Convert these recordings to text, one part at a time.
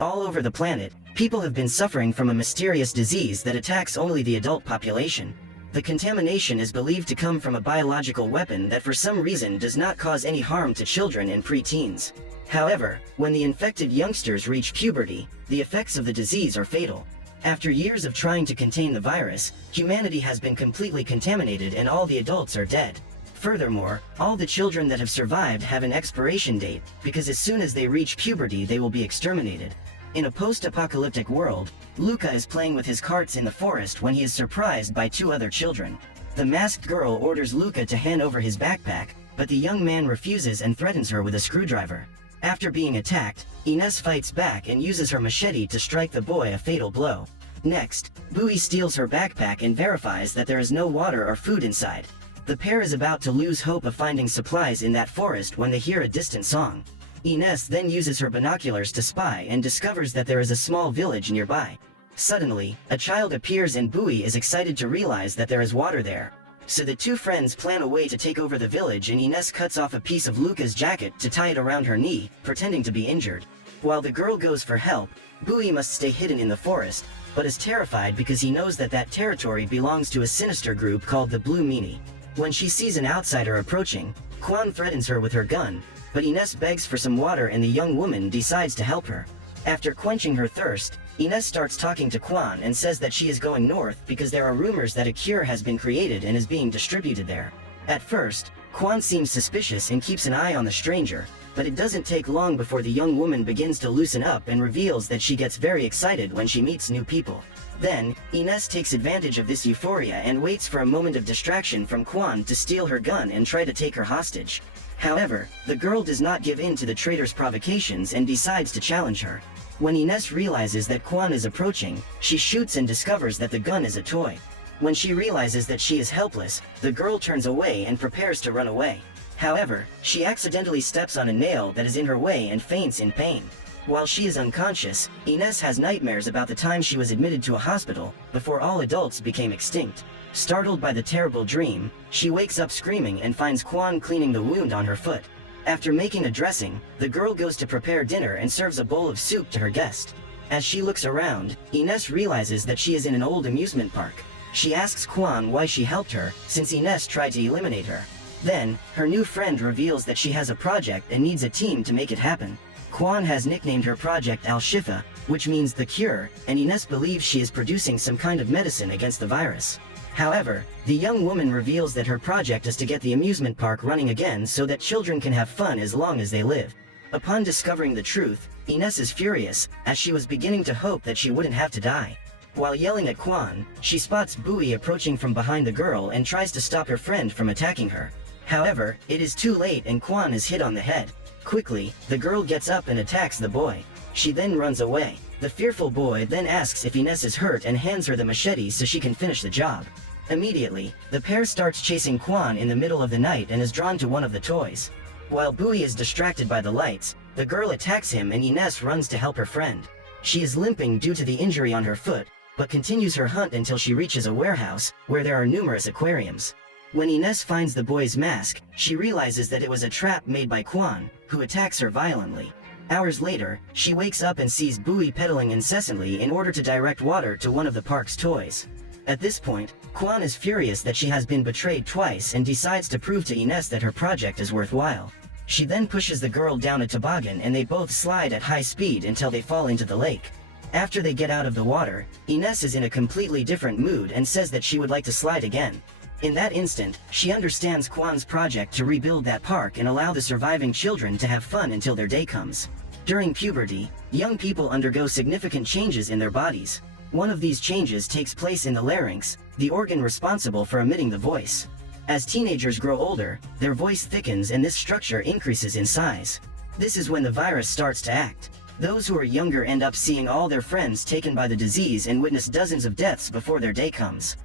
All over the planet, people have been suffering from a mysterious disease that attacks only the adult population. The contamination is believed to come from a biological weapon that for some reason does not cause any harm to children and preteens. However, when the infected youngsters reach puberty, the effects of the disease are fatal. After years of trying to contain the virus, humanity has been completely contaminated and all the adults are dead. Furthermore, all the children that have survived have an expiration date, because as soon as they reach puberty they will be exterminated. In a post-apocalyptic world, Luca is playing with his carts in the forest when he is surprised by two other children. The masked girl orders Luca to hand over his backpack, but the young man refuses and threatens her with a screwdriver. After being attacked, Ines fights back and uses her machete to strike the boy a fatal blow. Next, Bowie steals her backpack and verifies that there is no water or food inside. The pair is about to lose hope of finding supplies in that forest when they hear a distant song. Ines then uses her binoculars to spy and discovers that there is a small village nearby. Suddenly, a child appears and Bowie is excited to realize that there is water there. So the two friends plan a way to take over the village and Ines cuts off a piece of Luca's jacket to tie it around her knee, pretending to be injured. While the girl goes for help, Bowie must stay hidden in the forest, but is terrified because he knows that that territory belongs to a sinister group called the Blue Meanie. When she sees an outsider approaching, Quan threatens her with her gun, but Ines begs for some water and the young woman decides to help her. After quenching her thirst, Ines starts talking to Quan and says that she is going north because there are rumors that a cure has been created and is being distributed there. At first, Quan seems suspicious and keeps an eye on the stranger, but it doesn't take long before the young woman begins to loosen up and reveals that she gets very excited when she meets new people. Then, Ines takes advantage of this euphoria and waits for a moment of distraction from Quan to steal her gun and try to take her hostage. However, the girl does not give in to the traitor's provocations and decides to challenge her. When Ines realizes that Quan is approaching, she shoots and discovers that the gun is a toy. When she realizes that she is helpless, the girl turns away and prepares to run away. However, she accidentally steps on a nail that is in her way and faints in pain. While she is unconscious, Ines has nightmares about the time she was admitted to a hospital, before all adults became extinct. Startled by the terrible dream, she wakes up screaming and finds Quan cleaning the wound on her foot. After making a dressing, the girl goes to prepare dinner and serves a bowl of soup to her guest. As she looks around, Ines realizes that she is in an old amusement park. She asks Quan why she helped her, since Ines tried to eliminate her. Then, her new friend reveals that she has a project and needs a team to make it happen. Quan has nicknamed her project Al-Shifa, which means the cure, and Ines believes she is producing some kind of medicine against the virus. However, the young woman reveals that her project is to get the amusement park running again so that children can have fun as long as they live. Upon discovering the truth, Ines is furious, as she was beginning to hope that she wouldn't have to die. While yelling at Quan, she spots Bowie approaching from behind the girl and tries to stop her friend from attacking her. However, it is too late and Quan is hit on the head. Quickly, the girl gets up and attacks the boy. She then runs away. The fearful boy then asks if Ines is hurt and hands her the machete so she can finish the job. Immediately, the pair starts chasing Quan in the middle of the night and is drawn to one of the toys. While Bowie is distracted by the lights, the girl attacks him and Ines runs to help her friend. She is limping due to the injury on her foot, but continues her hunt until she reaches a warehouse, where there are numerous aquariums. When Ines finds the boy's mask, she realizes that it was a trap made by Quan, who attacks her violently. Hours later, she wakes up and sees Bowie pedaling incessantly in order to direct water to one of the park's toys. At this point, Quan is furious that she has been betrayed twice and decides to prove to Ines that her project is worthwhile. She then pushes the girl down a toboggan and they both slide at high speed until they fall into the lake. After they get out of the water, Ines is in a completely different mood and says that she would like to slide again. In that instant, she understands Quan's project to rebuild that park and allow the surviving children to have fun until their day comes. During puberty, young people undergo significant changes in their bodies. One of these changes takes place in the larynx, the organ responsible for emitting the voice. As teenagers grow older, their voice thickens and this structure increases in size. This is when the virus starts to act. Those who are younger end up seeing all their friends taken by the disease and witness dozens of deaths before their day comes.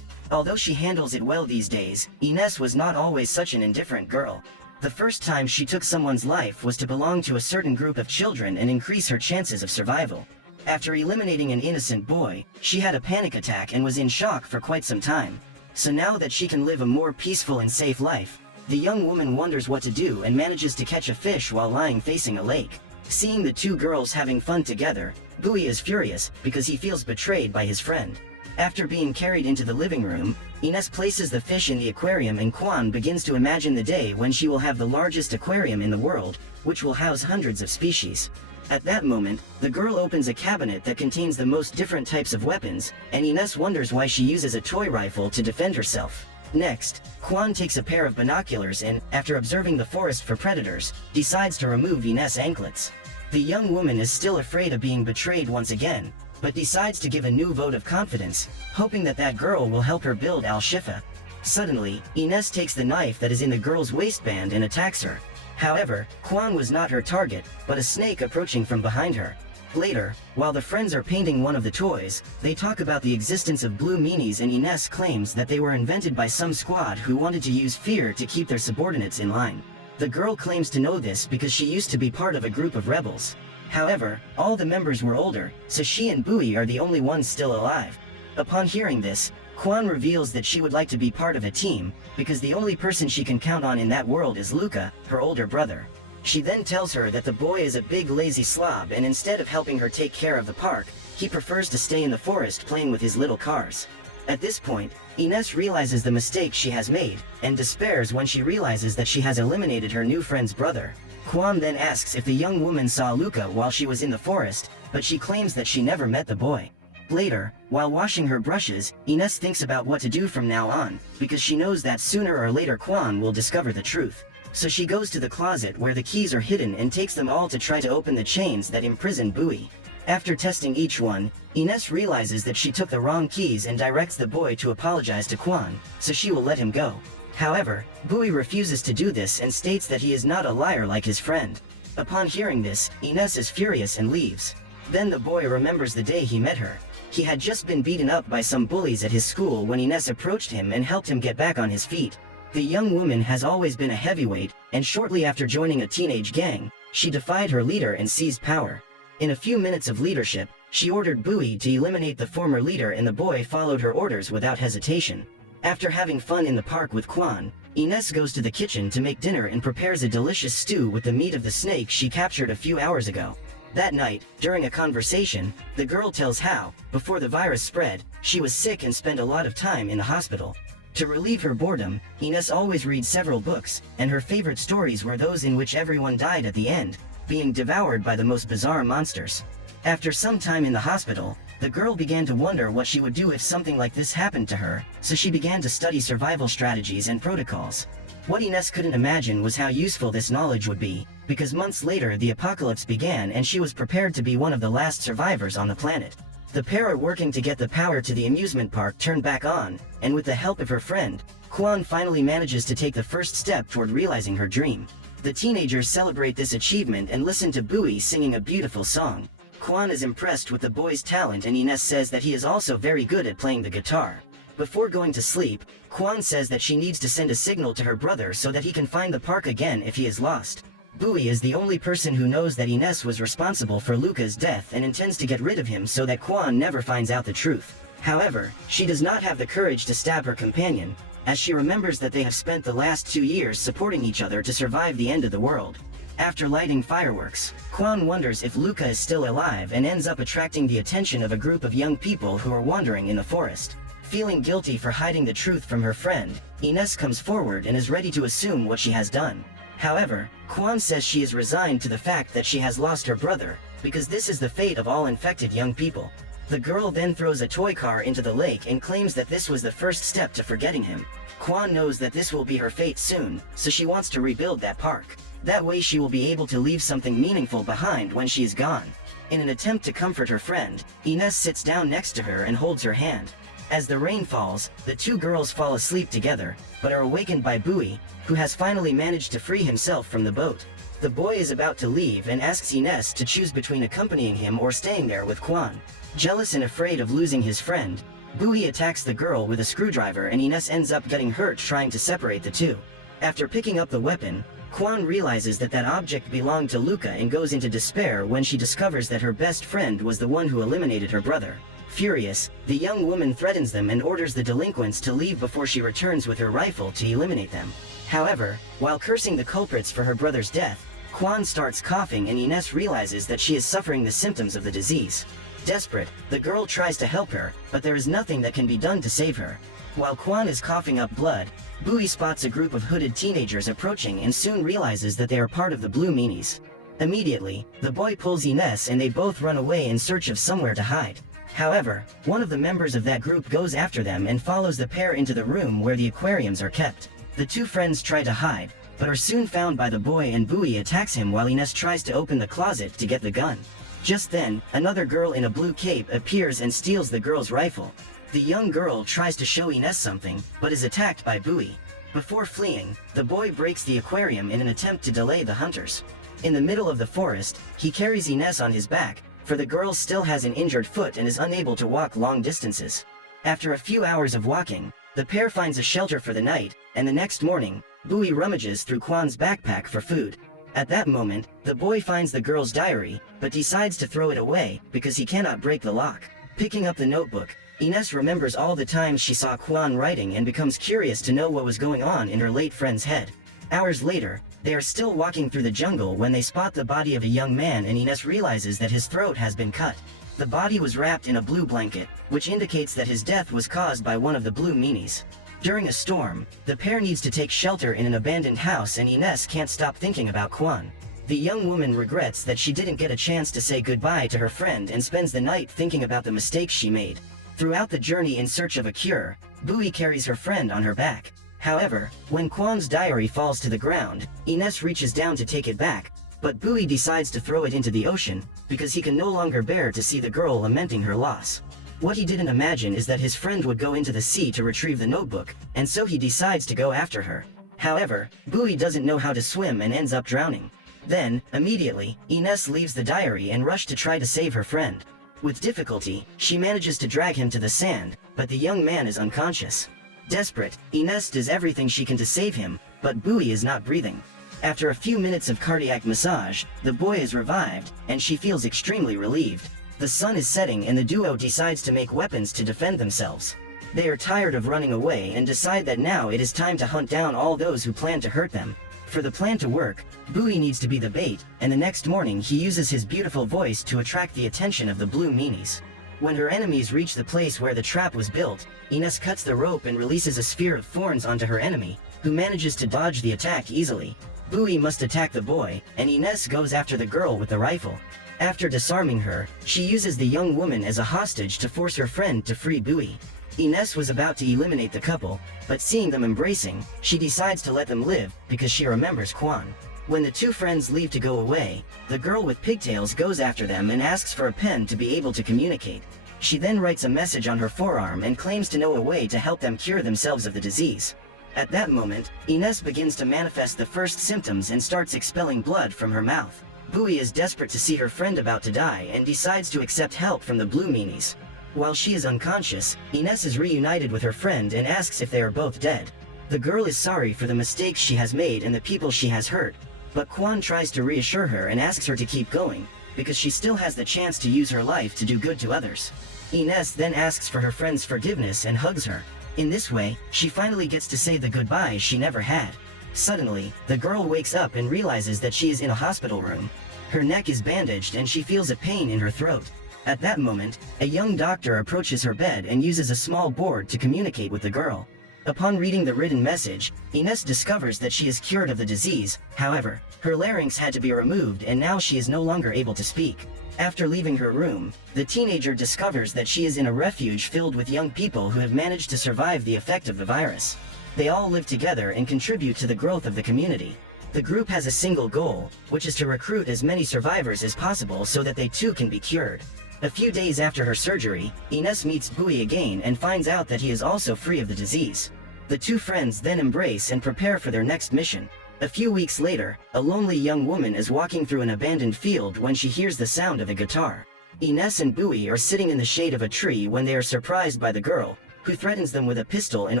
Although she handles it well these days, Ines was not always such an indifferent girl. The first time she took someone's life was to belong to a certain group of children and increase her chances of survival. After eliminating an innocent boy, she had a panic attack and was in shock for quite some time. So now that she can live a more peaceful and safe life, the young woman wonders what to do and manages to catch a fish while lying facing a lake. Seeing the two girls having fun together, Bowie is furious because he feels betrayed by his friend. After being carried into the living room, Ines places the fish in the aquarium and Quan begins to imagine the day when she will have the largest aquarium in the world, which will house hundreds of species. At that moment, the girl opens a cabinet that contains the most different types of weapons, and Ines wonders why she uses a toy rifle to defend herself. Next, Quan takes a pair of binoculars and, after observing the forest for predators, decides to remove Ines' anklets. The young woman is still afraid of being betrayed once again, but decides to give a new vote of confidence, hoping that that girl will help her build Al-Shifa. Suddenly, Ines takes the knife that is in the girl's waistband and attacks her. However, Quan was not her target, but a snake approaching from behind her. Later, while the friends are painting one of the toys, they talk about the existence of blue meanies and Ines claims that they were invented by some squad who wanted to use fear to keep their subordinates in line. The girl claims to know this because she used to be part of a group of rebels. However, all the members were older, so she and Bowie are the only ones still alive. Upon hearing this, Quan reveals that she would like to be part of a team, because the only person she can count on in that world is Luca, her older brother. She then tells her that the boy is a big lazy slob and instead of helping her take care of the park, he prefers to stay in the forest playing with his little cars. At this point, Ines realizes the mistake she has made, and despairs when she realizes that she has eliminated her new friend's brother. Quan then asks if the young woman saw Luca while she was in the forest, but she claims that she never met the boy. Later, while washing her brushes, Ines thinks about what to do from now on, because she knows that sooner or later Quan will discover the truth. So she goes to the closet where the keys are hidden and takes them all to try to open the chains that imprison Bowie. After testing each one, Ines realizes that she took the wrong keys and directs the boy to apologize to Quan, so she will let him go. However, Bowie refuses to do this and states that he is not a liar like his friend. Upon hearing this, Ines is furious and leaves. Then the boy remembers the day he met her. He had just been beaten up by some bullies at his school when Ines approached him and helped him get back on his feet. The young woman has always been a heavyweight, and shortly after joining a teenage gang, she defied her leader and seized power. In a few minutes of leadership, she ordered Bowie to eliminate the former leader and the boy followed her orders without hesitation. After having fun in the park with Quan, Ines goes to the kitchen to make dinner and prepares a delicious stew with the meat of the snake she captured a few hours ago. That night, during a conversation, the girl tells how, before the virus spread, she was sick and spent a lot of time in the hospital. To relieve her boredom, Ines always reads several books, and her favorite stories were those in which everyone died at the end, being devoured by the most bizarre monsters. After some time in the hospital, the girl began to wonder what she would do if something like this happened to her, so she began to study survival strategies and protocols. What Ines couldn't imagine was how useful this knowledge would be, because months later the apocalypse began and she was prepared to be one of the last survivors on the planet. The pair are working to get the power to the amusement park turned back on, and with the help of her friend, Quan finally manages to take the first step toward realizing her dream. The teenagers celebrate this achievement and listen to Bowie singing a beautiful song. Quan is impressed with the boy's talent and Ines says that he is also very good at playing the guitar. Before going to sleep, Quan says that she needs to send a signal to her brother so that he can find the park again if he is lost. Bowie is the only person who knows that Ines was responsible for Luca's death and intends to get rid of him so that Quan never finds out the truth. However, she does not have the courage to stab her companion, as she remembers that they have spent the last 2 years supporting each other to survive the end of the world. After lighting fireworks, Quan wonders if Luca is still alive and ends up attracting the attention of a group of young people who are wandering in the forest. Feeling guilty for hiding the truth from her friend, Ines comes forward and is ready to assume what she has done. However, Quan says she is resigned to the fact that she has lost her brother, because this is the fate of all infected young people. The girl then throws a toy car into the lake and claims that this was the first step to forgetting him. Quan knows that this will be her fate soon, so she wants to rebuild that park. That way she will be able to leave something meaningful behind when she is gone. In an attempt to comfort her friend, Ines sits down next to her and holds her hand. As the rain falls, the two girls fall asleep together, but are awakened by Bowie, who has finally managed to free himself from the boat. The boy is about to leave and asks Ines to choose between accompanying him or staying there with Quan. Jealous and afraid of losing his friend, Bowie attacks the girl with a screwdriver and Ines ends up getting hurt trying to separate the two. After picking up the weapon, Quan realizes that that object belonged to Luca and goes into despair when she discovers that her best friend was the one who eliminated her brother. Furious, the young woman threatens them and orders the delinquents to leave before she returns with her rifle to eliminate them. However, while cursing the culprits for her brother's death, Quan starts coughing and Ines realizes that she is suffering the symptoms of the disease. Desperate, the girl tries to help her, but there is nothing that can be done to save her. While Quan is coughing up blood, Bowie spots a group of hooded teenagers approaching and soon realizes that they are part of the Blue Meanies. Immediately, the boy pulls Ines and they both run away in search of somewhere to hide. However, one of the members of that group goes after them and follows the pair into the room where the aquariums are kept. The two friends try to hide, but are soon found by the boy and Bowie attacks him while Ines tries to open the closet to get the gun. Just then, another girl in a blue cape appears and steals the girl's rifle. The young girl tries to show Ines something, but is attacked by Bowie. Before fleeing, the boy breaks the aquarium in an attempt to delay the hunters. In the middle of the forest, he carries Ines on his back, for the girl still has an injured foot and is unable to walk long distances. After a few hours of walking, the pair finds a shelter for the night, and the next morning, Bowie rummages through Quan's backpack for food. At that moment, the boy finds the girl's diary, but decides to throw it away because he cannot break the lock. Picking up the notebook, Ines remembers all the times she saw Quan writing and becomes curious to know what was going on in her late friend's head. Hours later, they are still walking through the jungle when they spot the body of a young man and Ines realizes that his throat has been cut. The body was wrapped in a blue blanket, which indicates that his death was caused by one of the Blue Meanies. During a storm, the pair needs to take shelter in an abandoned house and Ines can't stop thinking about Quan. The young woman regrets that she didn't get a chance to say goodbye to her friend and spends the night thinking about the mistakes she made. Throughout the journey in search of a cure, Bowie carries her friend on her back. However, when Quan's diary falls to the ground, Ines reaches down to take it back, but Bowie decides to throw it into the ocean, because he can no longer bear to see the girl lamenting her loss. What he didn't imagine is that his friend would go into the sea to retrieve the notebook, and so he decides to go after her. However, Bowie doesn't know how to swim and ends up drowning. Then, immediately, Ines leaves the diary and rushes to try to save her friend. With difficulty, she manages to drag him to the sand, but the young man is unconscious. Desperate, Ines does everything she can to save him, but Bowie is not breathing. After a few minutes of cardiac massage, the boy is revived, and she feels extremely relieved. The sun is setting and the duo decides to make weapons to defend themselves. They are tired of running away and decide that now it is time to hunt down all those who plan to hurt them. For the plan to work, Bowie needs to be the bait, and the next morning he uses his beautiful voice to attract the attention of the Blue Meanies. When her enemies reach the place where the trap was built, Ines cuts the rope and releases a sphere of thorns onto her enemy, who manages to dodge the attack easily. Bowie must attack the boy, and Ines goes after the girl with the rifle. After disarming her, she uses the young woman as a hostage to force her friend to free Bowie. Ines was about to eliminate the couple, but seeing them embracing, she decides to let them live because she remembers Quan. When the two friends leave to go away, the girl with pigtails goes after them and asks for a pen to be able to communicate. She then writes a message on her forearm and claims to know a way to help them cure themselves of the disease. At that moment, Ines begins to manifest the first symptoms and starts expelling blood from her mouth. Bowie is desperate to see her friend about to die and decides to accept help from the Blue Meanies. While she is unconscious, Ines is reunited with her friend and asks if they are both dead. The girl is sorry for the mistakes she has made and the people she has hurt, but Quan tries to reassure her and asks her to keep going, because she still has the chance to use her life to do good to others. Ines then asks for her friend's forgiveness and hugs her. In this way, she finally gets to say the goodbyes she never had. Suddenly, the girl wakes up and realizes that she is in a hospital room. Her neck is bandaged and she feels a pain in her throat. At that moment, a young doctor approaches her bed and uses a small board to communicate with the girl. Upon reading the written message, Ines discovers that she is cured of the disease. However, her larynx had to be removed and now she is no longer able to speak. After leaving her room, the teenager discovers that she is in a refuge filled with young people who have managed to survive the effect of the virus. They all live together and contribute to the growth of the community. The group has a single goal, which is to recruit as many survivors as possible so that they too can be cured. A few days after her surgery, Ines meets Bowie again and finds out that he is also free of the disease. The two friends then embrace and prepare for their next mission. A few weeks later, a lonely young woman is walking through an abandoned field when she hears the sound of a guitar. Ines and Bowie are sitting in the shade of a tree when they are surprised by the girl, who threatens them with a pistol and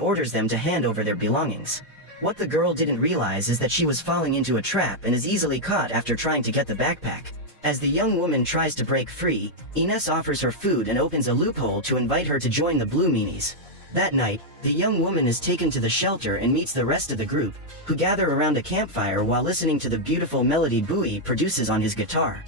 orders them to hand over their belongings. What the girl didn't realize is that she was falling into a trap and is easily caught after trying to get the backpack. As the young woman tries to break free, Ines offers her food and opens a loophole to invite her to join the Blue Meanies. That night, the young woman is taken to the shelter and meets the rest of the group, who gather around a campfire while listening to the beautiful melody Bowie produces on his guitar.